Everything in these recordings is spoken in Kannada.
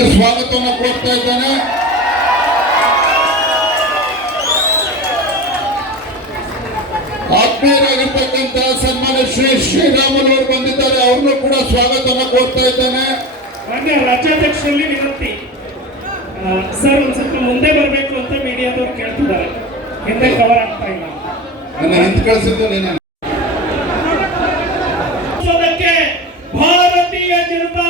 ಅವರಿಗೆ ಸ್ವಾಗತವನ್ನು ಕೋರ್ತಾ ಇದ್ದೇನೆ. ಆತ್ಮೀಯರಾಗಿರ್ತಕ್ಕಂಥ ಸನ್ಮಾನ್ಯ ಶ್ರೀ ಶ್ರೀರಾಮುಲು ಅವರು ಬಂದಿದ್ದಾರೆ. ಅವ್ರನ್ನೂ ಕೂಡ ಸ್ವಾಗತವನ್ನು ಕೋರ್ತಾ ಇದ್ದೇನೆ. ಮಾನ್ಯ ರಾಜ್ಯಾಧ್ಯಕ್ಷರಲ್ಲಿ ವಿನಂತಿ. ಸರ್ ಒಂದ್ ಸ್ವಲ್ಪ ಮುಂದೆ ಬರಬೇಕು ಅಂತ ಮೀಡಿಯಾದವ್ರು ಕೇಳ್ತಿದ್ದಾರೆ. ಹಿಂದೆ ಕವರ್ ಆಗ್ತಾ ಇಲ್ಲ. ನನ್ನ ಹಿಂದ್ ಕಳಿಸಿದ್ದು ನೀನು. ಭಾರತೀಯ ಜನತಾ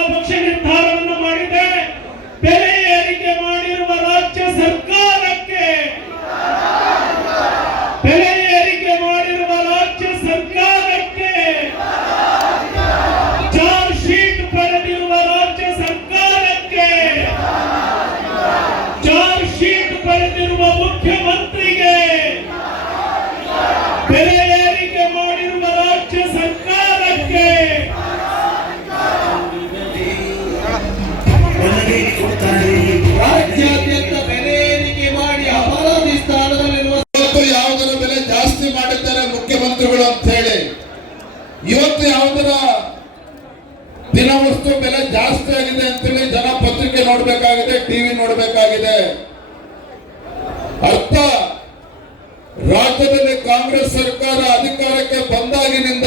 ಇವತ್ತು ಯಾವುದರ ದಿನವಸ್ತು ಬೆಲೆ ಜಾಸ್ತಿ ಆಗಿದೆ ಅಂತೇಳಿ ಜನ ಪತ್ರಿಕೆ ನೋಡ್ಬೇಕಾಗಿದೆ, ಟಿವಿ ನೋಡ್ಬೇಕಾಗಿದೆ. ಅರ್ಥ? ರಾಜ್ಯದಲ್ಲಿ ಕಾಂಗ್ರೆಸ್ ಸರ್ಕಾರ ಅಧಿಕಾರಕ್ಕೆ ಬಂದಾಗಿನಿಂದ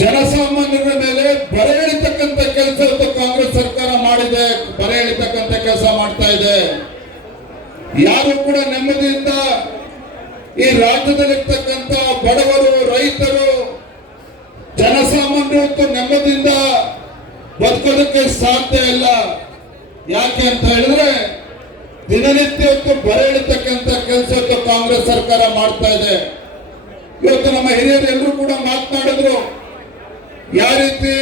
ಜನಸಾಮಾನ್ಯರ ಮೇಲೆ ಬರೆ ಎಳಿತಕ್ಕಂತ ಕೆಲಸ ಕಾಂಗ್ರೆಸ್ ಸರ್ಕಾರ ಮಾಡಿದೆ, ಬರೆ ಎಳಿತಕ್ಕಂತ ಕೆಲಸ ಮಾಡ್ತಾ ಇದೆ. ಯಾರು ಕೂಡ ನೆಮ್ಮದಿಯಿಂದ ಈ ರಾಜ್ಯದಲ್ಲಿರ್ತಕ್ಕಂಥ ಬಡವರು, ರೈತರು ಇವತ್ತು ಬದುಕೋದಕ್ಕೆ ಸಾಧ್ಯ ಇಲ್ಲ. ಯಾಕೆ ಅಂತ ಹೇಳಿದ್ರೆ ದಿನನಿತ್ಯ ಇವತ್ತು ಬರೆ ಕೆಲಸ ಕಾಂಗ್ರೆಸ್ ಸರ್ಕಾರ ಮಾಡ್ತಾ ಇದೆ. ಇವತ್ತು ನಮ್ಮ ಹಿರಿಯರು ಎಲ್ಲರೂ ಕೂಡ ಮಾತನಾಡಿದ್ರು ಯಾವ ರೀತಿ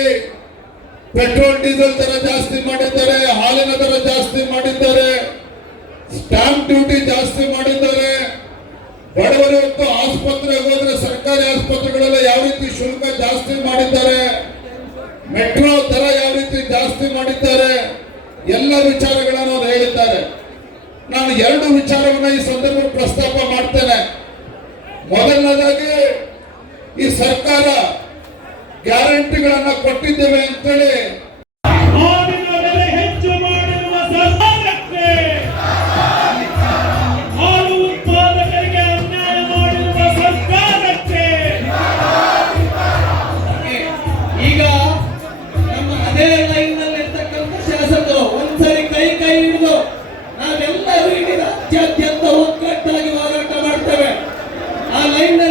ಪೆಟ್ರೋಲ್, ಡೀಸೆಲ್ ದರ ಜಾಸ್ತಿ ಮಾಡಿದ್ದಾರೆ, ಹಾಲಿನ ದರ ಜಾಸ್ತಿ ಮಾಡಿದ್ದಾರೆ, ಸ್ಟಾಂಪ್ ಡ್ಯೂಟಿ ಜಾಸ್ತಿ ಮಾಡಿದ್ದಾರೆ. ಬಡವರು ಇವತ್ತು ಆಸ್ಪತ್ರೆಗೆ ಹೋದ್ರೆ ಸರ್ಕಾರಿ ಆಸ್ಪತ್ರೆಗಳೆಲ್ಲ ಯಾವ ರೀತಿ ಶುಲ್ಕ ಜಾಸ್ತಿ ಮಾಡಿದ್ದಾರೆ ಮೆಟ್ರೋ ದರ ಯಾವ ರೀತಿ ಜಾಸ್ತಿ ಮಾಡಿದ್ದಾರೆ ಎಲ್ಲ ವಿಚಾರಗಳನ್ನು ಅವರು ಹೇಳಿದ್ದಾರೆ ನಾನು ಎರಡು ವಿಚಾರವನ್ನ ಈ ಸಂದರ್ಭ ಪ್ರಸ್ತಾಪ ಮಾಡ್ತೇನೆ. ಮೊದಲನೇದಾಗಿ ಈ ಸರ್ಕಾರ ಗ್ಯಾರಂಟಿಗಳನ್ನ ಕೊಟ್ಟಿದ್ದೇವೆ ಅಂತೇಳಿ Amen.